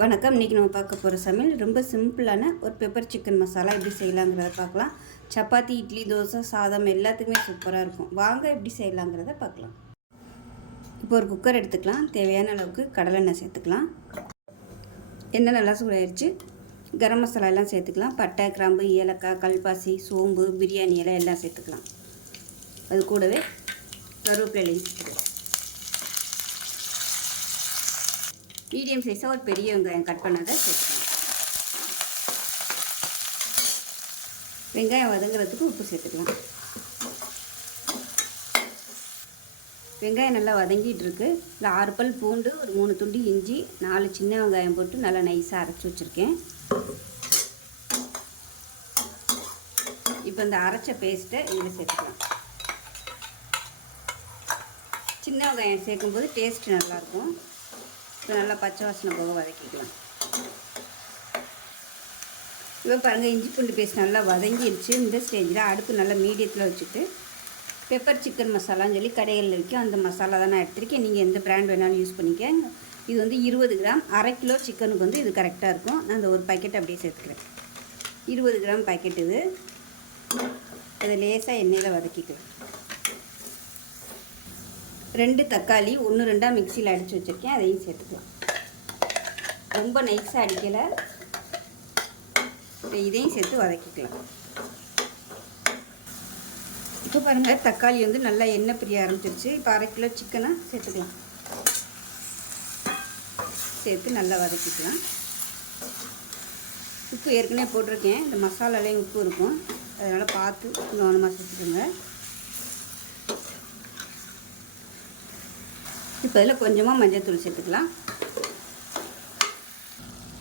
வணக்கம். இன்றைக்கி நம்ம பார்க்க போகிற சமையல் ரொம்ப சிம்பிளான ஒரு பெப்பர் சிக்கன் மசாலா எப்படி செய்யலாங்கிறத பார்க்கலாம். சப்பாத்தி, இட்லி, தோசை, சாதம் எல்லாத்துக்குமே சூப்பராக இருக்கும். வாங்க எப்படி செய்யலாங்கிறத பார்க்கலாம். இப்போ ஒரு குக்கர் எடுத்துக்கலாம். தேவையான அளவுக்கு கடலெண்ணெய் சேர்த்துக்கலாம். எண்ணெய் நல்லா சூடாயிருச்சு. கரம் மசாலா எல்லாம் சேர்த்துக்கலாம். பட்டை, கிராம்பு, ஏலக்காய், கல்பாசி, சோம்பு, பிரியாணி இலை எல்லாம் சேர்த்துக்கலாம். அது கூடவே கருவேப்பிலையும் சேர்த்துக்கலாம். மீடியம் சைஸாக ஒரு பெரிய வெங்காயம் கட் பண்ணதை சேர்த்துக்கலாம். வெங்காயம் வதங்குறதுக்கு உப்பு சேர்த்துக்கலாம். வெங்காயம் நல்லா வதங்கிட்டு இருக்கு. இல்லை 6 பல் பூண்டு, ஒரு 3 துண்டு இஞ்சி, 4 சின்ன வெங்காயம் போட்டு நல்லா நைஸாக அரைச்சி வச்சுருக்கேன். இப்போ இந்த அரைச்ச பேஸ்ட்டை இதில் சேர்த்துக்கலாம். சின்ன வெங்காயம் சேர்க்கும்போது டேஸ்ட் நல்லாயிருக்கும். இப்போ நல்லா பச்சை வாசனை போக வதக்கிக்கலாம். இப்போ பாருங்கள், இஞ்சி பூண்டு பேஸ்ட் நல்லா வதங்கிடுச்சு. இந்த ஸ்டேஜில் அடுப்பு நல்லா மீடியத்தில் வச்சுட்டு பெப்பர் சிக்கன் மசாலான்னு சொல்லி கடைகளில் விற்கும் அந்த மசாலா தான் நான் எடுத்திருக்கேன். நீங்கள் எந்த பிராண்ட் வேணாலும் யூஸ் பண்ணிக்க. இது வந்து 20 கிராம், அரை கிலோ சிக்கனுக்கு வந்து இது கரெக்டாக இருக்கும். நான் அந்த ஒரு பாக்கெட் அப்படியே சேர்த்துக்கிறேன். 20 கிராம் பாக்கெட் இது. அதை லேசாக எண்ணெயில் வதக்கிக்கலாம். 2 தக்காளி 1-2 மிக்சியில் அடித்து வச்சுருக்கேன், அதையும் சேர்த்துக்கலாம். ரொம்ப நைஸாக அடிக்கலை. இப்போ இதையும் சேர்த்து வதக்கிக்கலாம். இப்போ பாருங்கள், தக்காளி வந்து நல்லா எண்ணெய் பிரிய ஆரம்பிச்சிருச்சு. இப்போ அரை கிலோ சிக்கனை சேர்த்துக்கலாம். சேர்த்து நல்லா வதக்கிக்கலாம். உப்பு ஏற்கனவே போட்டிருக்கேன். இந்த மசாலாலேயும் உப்பு இருக்கும், அதனால் பார்த்து கவனமாக சேர்த்துக்கோங்க. இப்போ இதில் கொஞ்சமாக மஞ்சள்தூள் சேர்த்துக்கலாம்.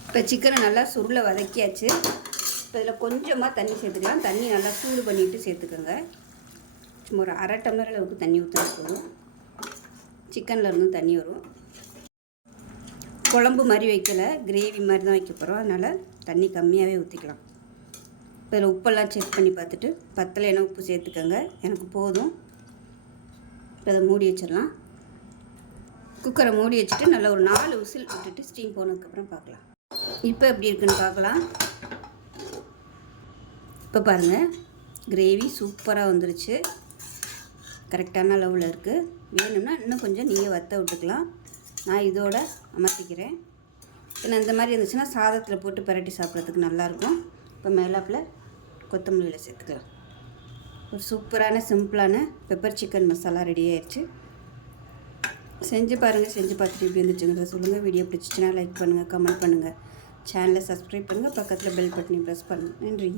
இப்போ சிக்கனை நல்லா சுருளை வதக்கியாச்சு. இப்போ இதில் கொஞ்சமாக தண்ணி சேர்த்துக்கலாம். தண்ணி நல்லா சூடு பண்ணிவிட்டு சேர்த்துக்கோங்க. சும்மா ஒரு அரை டம்ளர் அளவுக்கு தண்ணி ஊற்றினா போதும். சிக்கனில் இருந்தும் தண்ணி வரும். குழம்பு மாதிரி வைக்கலை, கிரேவி மாதிரி தான் வைக்க போகிறோம். அதனால் தண்ணி கம்மியாகவே ஊற்றிக்கலாம். இப்போ இதில் உப்பெல்லாம் செக் பண்ணி பார்த்துட்டு பத்தலைன்னா உப்பு சேர்த்துக்கோங்க. எனக்கு போதும். இப்போ இதை மூடி வச்சிடலாம். குக்கரை மூடி வச்சுட்டு நல்லா ஒரு 4 விசில் விட்டுட்டு ஸ்டீம் போனதுக்கப்புறம் பார்க்கலாம். இப்போ எப்படி இருக்குன்னு பார்க்கலாம். இப்போ பாருங்கள், கிரேவி சூப்பராக வந்துருச்சு. கரெக்டான அளவில் இருக்குது. வேணும்னா இன்னும் கொஞ்சம் நீங்கள் வற்ற விட்டுக்கலாம். நான் இதோட அமர்த்திக்கிறேன். ஏன்னா இந்த மாதிரி இருந்துச்சுன்னா சாதத்தில் போட்டு பரட்டி சாப்பிட்றதுக்கு நல்லாயிருக்கும். இப்போ மேலாப்பில் கொத்தமல்லியில் சேர்த்துக்கலாம். ஒரு சூப்பரான சிம்பிளான பெப்பர் சிக்கன் மசாலா ரெடி ஆயிடுச்சு. செஞ்சு பாருங்கள். செஞ்சு பார்த்துட்டு எப்படி இருந்துச்சுங்கிறத சொல்லுங்கள். வீடியோ பிடிச்சிச்சின்னா லைக் பண்ணுங்கள், கமெண்ட் பண்ணுங்கள், சேனலை சப்ஸ்கிரைப் பண்ணுங்கள், பக்கத்தில் பெல் பட்டனை ப்ரெஸ் பண்ணுங்கள். நன்றி.